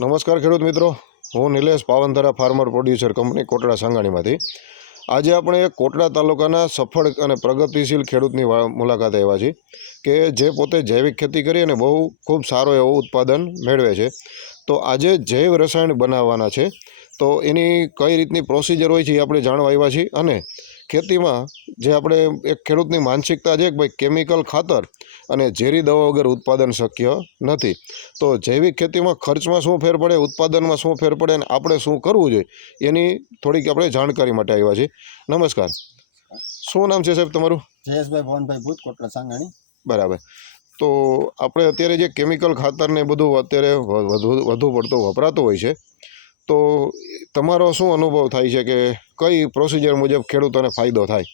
નમસ્કાર ખેડૂત મિત્રો. હું Nilesh Pavandhara, farmer producer company Kotda સાંગાણીમાંથી. આજે આપણે કોટડા તાલુકાના સફળ અને પ્રગતિશીલ ખેડૂતની મુલાકાત આવ્યા છીએ કે જે પોતે જૈવિક ખેતી કરી અને બહુ ખૂબ સારો એવો ઉત્પાદન મેળવે છે. તો આજે જૈવ રસાયણ બનાવવાના છે. તો એની કઈ રીતની પ્રોસિજર હોય છે એ આપણે જાણવા આવ્યા છીએ અને ખેતીમાં જે આપણે એક ખેડૂતની માનસિકતા છે કે ભાઈ કેમિકલ ખાતર અને ઝેરી દવા વગર ઉત્પાદન શક્ય નથી. તો જૈવિક ખેતીમાં ખર્ચમાં શું ફેર પડે ઉત્પાદનમાં શું ફેર પડે અને આપણે શું કરવું જોઈએ એની થોડીક આપણે જાણકારી માટે આવ્યા છીએ. નમસ્કાર. શું નામ છે સાહેબ તમારું? જયેશભાઈ ભવનભાઈ ભૂત કોટલા સાંગાણી. બરાબર. તો આપણે અત્યારે જે કેમિકલ ખાતરને બધું અત્યારે વધુ વધુ પડતું વપરાતું હોય છે. તો તમારો શું અનુભવ થાય છે કે કઈ પ્રોસિજર મુજબ ખેડૂતોને ફાયદો થાય?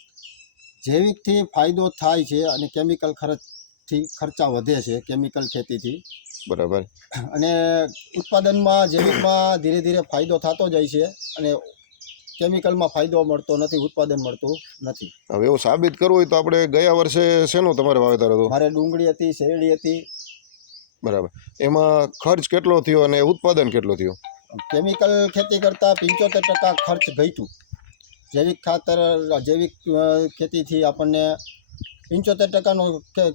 જૈવિકથી ફાયદો થાય છે અને કેમિકલ ખર્ચથી ખર્ચા વધે છે કેમિકલ ખેતીથી. બરાબર. અને ઉત્પાદનમાં જૈવિકમાં ધીરે ધીરે ફાયદો થતો જાય છે અને કેમિકલમાં ફાયદો મળતો નથી ઉત્પાદન મળતું નથી. હવે એવું સાબિત કરવું હોય તો આપણે ગયા વર્ષે શેનું તમારે વાવેતર હતું? મારે ડુંગળી હતી શેરડી હતી. બરાબર. એમાં ખર્ચ કેટલો થયો અને ઉત્પાદન કેટલું થયું? કેમિકલ ખેતી કરતાં પંચોતેર ટકા ખર્ચ ઘટ્યું. જૈવિક ખાતર જૈવિક ખેતીથી આપણને પંચોતેર ટકાનો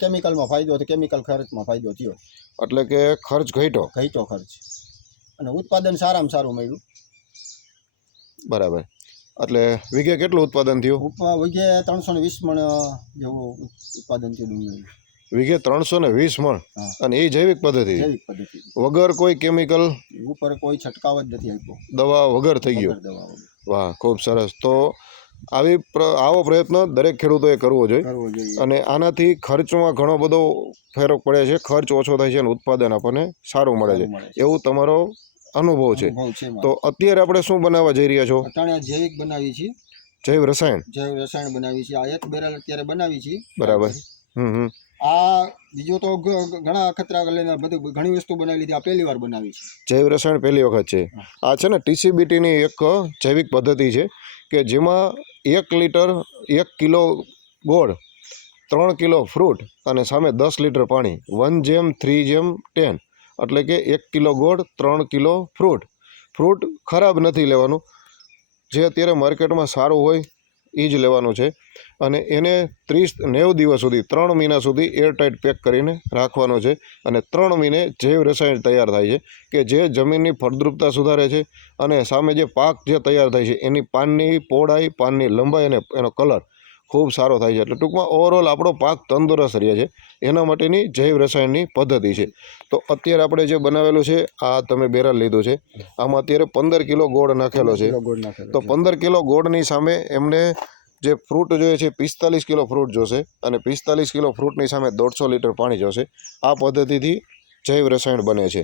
કેમિકલમાં ફાયદો થયો કેમિકલ ખર્ચમાં ફાયદો થયો. એટલે કે ખર્ચ ઘટ્યો? ઘટ્યો ખર્ચ. અને ઉત્પાદન સારામાં સારું મળ્યું. બરાબર. એટલે વીઘે કેટલું ઉત્પાદન થયું? વીઘે ત્રણસો ને વીસ મણ જેવું ઉત્પાદન થયું વીઘે ત્રણસો ને વીસ મણ? અને એ જૈવિક પદ્ધતિ? જૈવિક પદ્ધતિ. વગર કોઈ કેમિકલ ઉપર કોઈ છંટકાવ જ નથી આપ્યો. દવા વગર થઈ ગયો? દવા વાહ ખૂબ સરસ. તો આવી આવો પ્રયત્ન દરેક ખેડૂતોએ કરવો જોઈએ. કરવો જોઈએ. અને આનાથી ખર્ચમાં ઘણો બધો ફેરક પડે છે. ખર્ચ ઓછો થાય છે અને ઉત્પાદન આપણને સારું મળે છે. એવું તમારો અનુભવ છે. તો અત્યારે આપણે શું બનાવવા જઈ રહ્યા છો? જૈવિક બનાવી છીએ. જૈવ રસાયણ? જૈવ રસાયણ બનાવી છીએ. આ એક બેરલ અત્યારે બનાવી છીએ. બરાબર. હમ હમ. આ બીજો તો ઘણા અખતરા લઈને બધું ઘણી વસ્તુ બનાવી લીધી. આ પહેલી વાર બનાવી છે. જૈવ રસાયણ પહેલી વખત છે. આ છે ને ટીસીબીટીની એક જૈવિક પદ્ધતિ છે કે જેમાં એક લીટર એક કિલો ગોળ ત્રણ કિલો ફ્રૂટ અને સામે દસ લીટર પાણી વન જેમ થ્રી જેમ ટેન એટલે કે એક કિલો ગોળ ત્રણ કિલો ફ્રૂટ. ફ્રૂટ ખરાબ નથી લેવાનું. જે અત્યારે માર્કેટમાં સારું હોય એ જ લેવાનો છે. અને એને ત્રીસ નેવું દિવસ સુધી, ત્રણ મહિના સુધી એરટાઇટ પેક કરીને રાખવાનો છે. અને ત્રણ મહિને જૈવ રસાયણ તૈયાર થાય છે, કે જે જમીનની ફળદ્રુપતા સુધારે છે અને સામે જે પાક જે તૈયાર થાય છે, એની પાનની પહોળાઈ, પાનની લંબાઈ અને એનો કલર ખૂબ સારો થાય છે. એટલે ટૂંકમાં ઓવરઓલ આપણો પાક તંદુરસ્ત રહે છે. એના માટેની જૈવ રસાયણની પદ્ધતિ છે. તો અત્યારે આપણે જે બનાવેલું છે આ તમે બેરલ લીધું છે. આમાં અત્યારે પંદર કિલો ગોળ નાખેલો છે. તો પંદર કિલો ગોળની સામે એમને જે ફ્રૂટ જોઈએ છે પિસ્તાલીસ કિલો ફ્રૂટ જોશે અને પિસ્તાલીસ કિલો ફ્રૂટની સામે દોઢસો લીટર પાણી જોશે. આ પદ્ધતિથી જૈવ રસાયણ બને છે.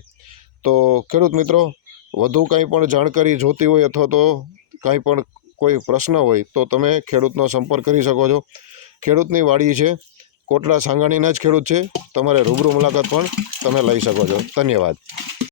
તો ખેડૂત મિત્રો વધુ કંઈ પણ જાણકારી જોતી હોય અથવા તો કાંઈ પણ કોઈ પ્રશ્ન હોય તો તમે ખેડૂતનો સંપર્ક કરી શકો છો. ખેડૂતની વાડી છે, કોટડા સાંગાણીના જ ખેડૂત છે. તમારે રૂબરૂ મુલાકાત પણ તમે લઈ શકો છો. ધન્યવાદ.